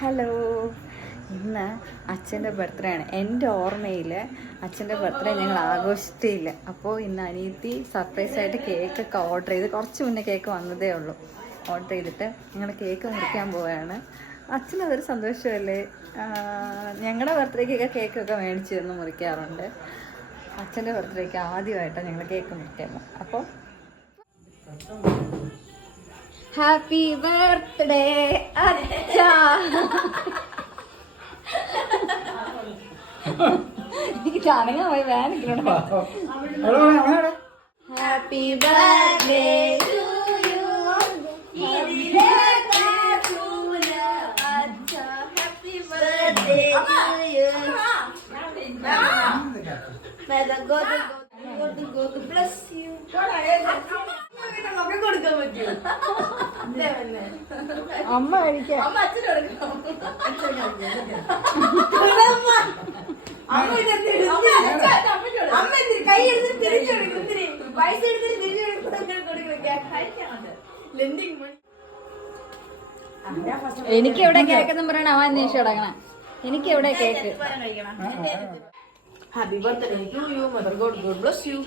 Hello, ഇന്ന് അച്ഛൻ്റെ birthday ആണ്. എൻ്റെ ഓർമ്മയിൽ അച്ഛൻ്റെ ബർത്ത്ഡേ ഞങ്ങൾ ആഘോഷിച്ചിട്ടില്ല. അപ്പോൾ ഇന്ന് അനിയത്തി സർപ്രൈസായിട്ട് കേക്കൊക്കെ ഓർഡർ ചെയ്ത്, കുറച്ച് മുന്നേ കേക്ക് വന്നതേ ഉള്ളൂ. ഓർഡർ ചെയ്തിട്ട് ഞങ്ങൾ കേക്ക് മുറിക്കാൻ പോവുകയാണ്. അച്ഛനതൊരു സന്തോഷമല്ലേ. ഞങ്ങളുടെ ബർത്ത്ഡേക്കൊക്കെ കേക്കൊക്കെ മേടിച്ച് തന്ന് മുറിക്കാറുണ്ട്. അച്ഛൻ്റെ ബർത്ത്ഡേക്ക് ആദ്യമായിട്ടാണ് ഞങ്ങൾ കേക്ക് മുറിക്കാൻ. അപ്പോൾ ഹാപ്പി ബർത്ത്ഡേ അച്ഛാ. എനിക്ക് ചാണകം പോയി വേനക്കിലുണ്ട്. Happy birthday to you. Happy birthday to you. May the God bless you. അമ്മ കഴിക്കാം. എനിക്ക് എവിടെ കേക്കെന്ന് പറയണ അവൻ അന്വേഷിച്ചു തുടങ്ങണം. എനിക്ക് എവിടെ cake. Happy birthday to you, Mother God bless you.